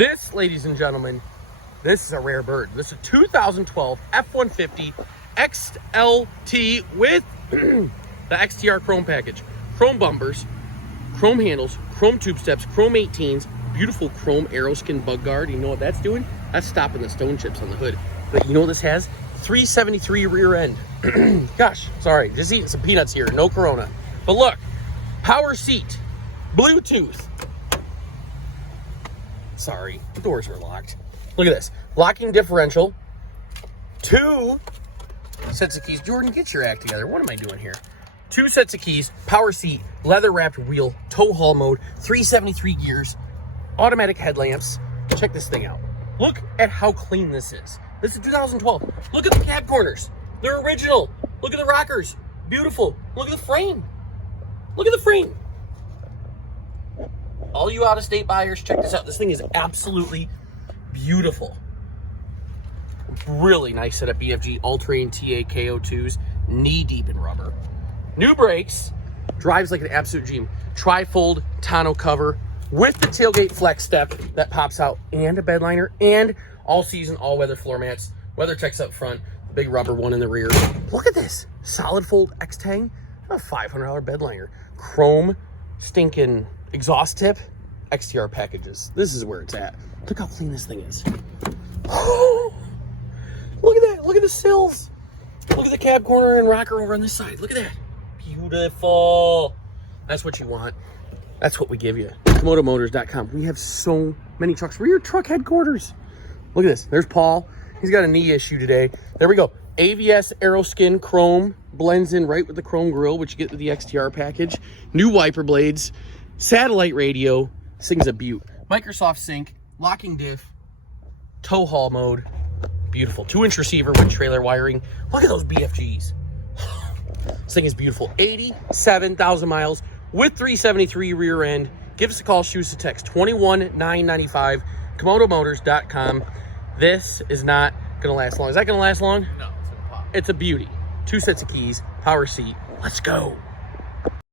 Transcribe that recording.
This, ladies and gentlemen, this is a rare bird. This is a 2012 F150 XLT with the XTR chrome package. Chrome bumpers, chrome handles, chrome tube steps, chrome 18s, beautiful chrome Aeroskin bug guard. You know what that's doing? That's stopping the stone chips on the hood. But you know what this has? 373 rear end. Gosh, sorry, just eating some peanuts here, no Corona. But look, power seat, Bluetooth. Sorry, the doors were locked. Look at this, locking differential, 2 sets of keys. Jordan, get your act together. What am I doing here? 2 sets of keys, power seat, leather wrapped wheel, tow haul mode, 373 gears, automatic headlamps. Check this thing out. Look at how clean this is. This is 2012. Look at the cab corners. They're original. Look at the rockers. Beautiful. Look at the frame. Look at the frame. All you out-of-state buyers, check this out. This thing is absolutely beautiful. Really nice set of BFG all-terrain TA KO2s, knee-deep in rubber. New brakes, drives like an absolute dream. Tri-fold tonneau cover with the tailgate flex step that pops out, and a bed liner, and all-season, all-weather floor mats. WeatherTech's up front, the big rubber one in the rear. Look at this, solid fold X-Tang, a $500 bed liner. Chrome stinking exhaust tip, XTR packages. This is where it's at. Look how clean this thing is. Oh, look at that. Look at the sills. Look at the cab corner and rocker over on this side. Look at that. Beautiful. That's what you want. That's what we give you. ComodoMotors.com. We have so many trucks. We're your truck headquarters. Look at this. There's Paul. He's got a knee issue today. There we go. AVS Aeroskin Chrome blends in right with the chrome grille, which you get with the XTR package. New wiper blades. Satellite radio. This thing's a beaut. Microsoft Sync. Locking diff. Tow haul mode. Beautiful. 2-inch receiver with trailer wiring. Look at those BFGs. This thing is beautiful. 87,000 miles with 373 rear end. Give us a call. Shoot us a text. 21995. ComodoMotors.com. This is not going to last long. Is that going to last long? No, it's going to pop. It's a beauty. 2 sets of keys. Power seat. Let's go.